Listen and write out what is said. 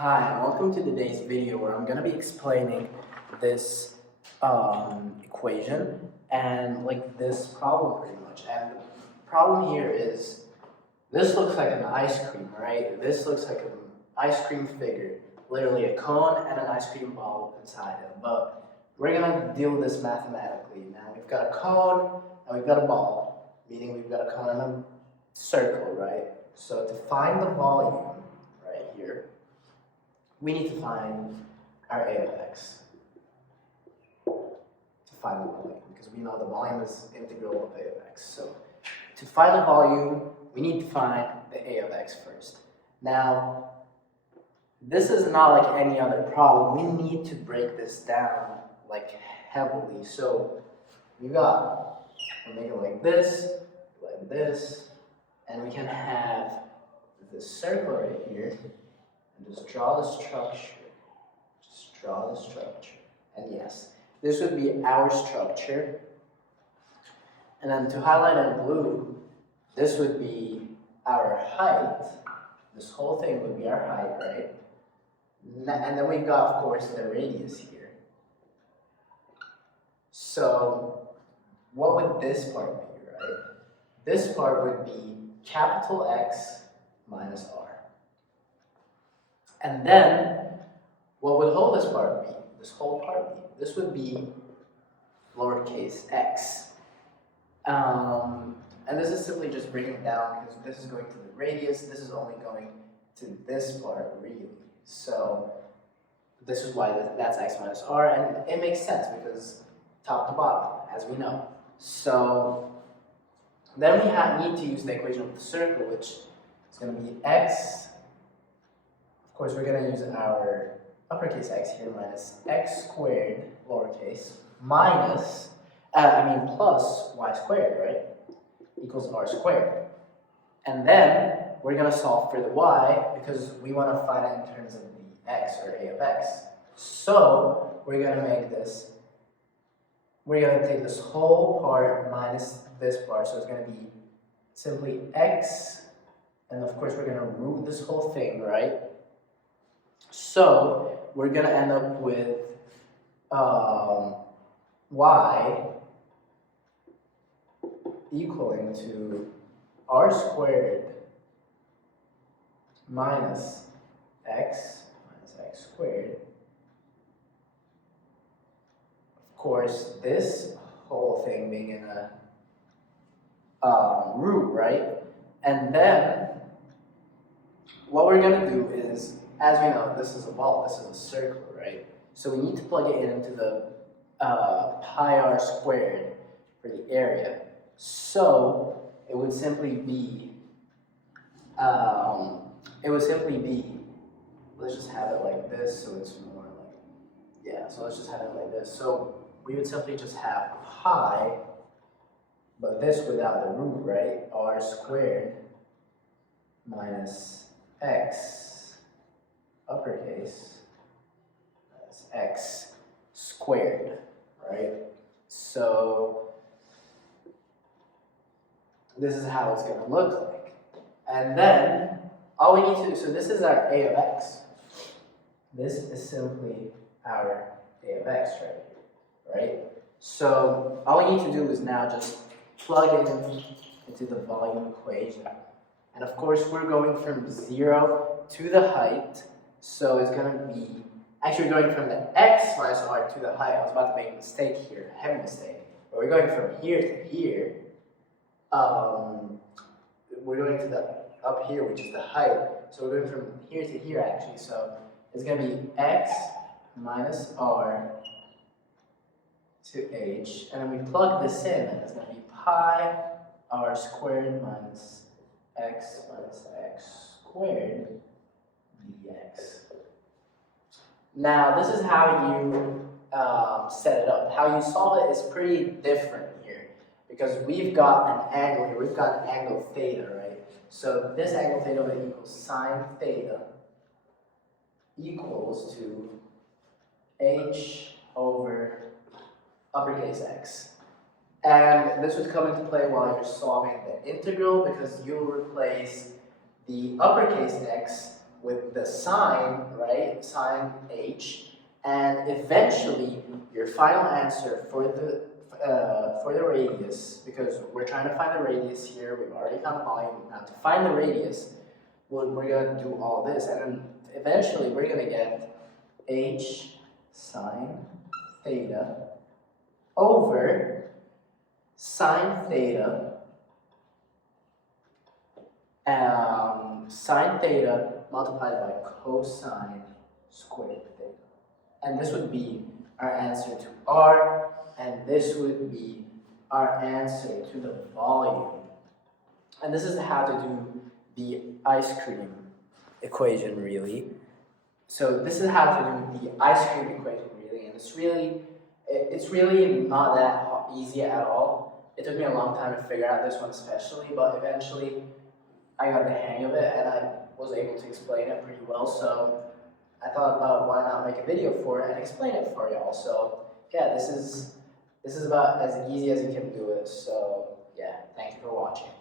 Hi, and welcome to today's video where I'm going to be explaining this equation and this problem pretty much. And the problem here is this looks like an ice cream, right? This looks like an ice cream figure, literally a cone and an ice cream ball inside it. But we're going to deal with this mathematically. Now we've got a cone and we've got a ball, meaning we've got a cone and a circle, right? So to find the volume right here, we need to find our a of x to find the volume, because we know the volume is integral of a of x. So to find the volume, we need to find the a of x first. Now, this is not like any other problem. We need to break this down heavily. So we'll make it like this, and we can have this circle right here. Just draw the structure. And yes, this would be our structure. And then to highlight in blue, this would be our height. This whole thing would be our height, right? And then we've got, of course, the radius here. So what would this part be, right? This part would be capital X minus R. And then, what would hold this part be? This whole part be? This would be lowercase x. And this is simply just breaking it down because this is going to the radius, this is only going to this part, really. So, this is why that's x minus r, and it makes sense because top to bottom, as we know. So, then we need to use the equation of the circle, which is going to be x. Of course, we're going to use our uppercase x here minus x squared, lowercase, plus y squared, right? Equals r squared. And then we're going to solve for the y because we want to find it in terms of the x, or a of x. So we're going to take this whole part minus this part. So it's going to be simply x, and of course we're going to root this whole thing, right? So we're going to end up with y equaling to r squared minus x squared. Of course, this whole thing being in a root, right? And then what we're going to do is, as we know, this is a ball, this is a circle, right? So we need to plug it into the pi r squared for the area. So it would simply be, let's just have it like this, so it's more so let's just have it like this. So we would simply just have pi, but this without the root, right? R squared minus x uppercase minus x squared, right? So this is how it's going to look like. And then all we need to do, so this is our a of x. This is simply our a of x right here, right? So all we need to do is now just plug it into the volume equation. And of course, we're going from 0 to the height. So it's going to be, actually we're going from the x minus r to the height. I was about to make a mistake here, a heavy mistake. But we're going from here to here. We're going to the up here, which is the height. So we're going from here to here, actually. So it's going to be x minus r to h. And then we plug this in, and it's going to be pi r squared minus x squared dx. Now, this is how you set it up. How you solve it is pretty different here, because we've got an angle here. We've got an angle theta, right? So this angle theta would equal sine theta equals to h over uppercase x. And this would come into play while you're solving the integral, because you'll replace the uppercase x with the sign, right, sign h, and eventually your final answer for the radius, because we're trying to find the radius here, we've already found the volume. Now to find the radius, we're going to do all this, and then eventually we're going to get h sine theta over sine theta sine theta multiplied by cosine squared theta. And this would be our answer to r, and this would be our answer to the volume. And this is how to do the ice cream equation, really. So this is how to do the ice cream equation, really, and it's really not that easy at all. It took me a long time to figure out this one especially, but eventually I got the hang of it and I was able to explain it pretty well. So I thought about why not make a video for it and explain it for y'all. So yeah, this is about as easy as you can do it. So yeah, thank you for watching.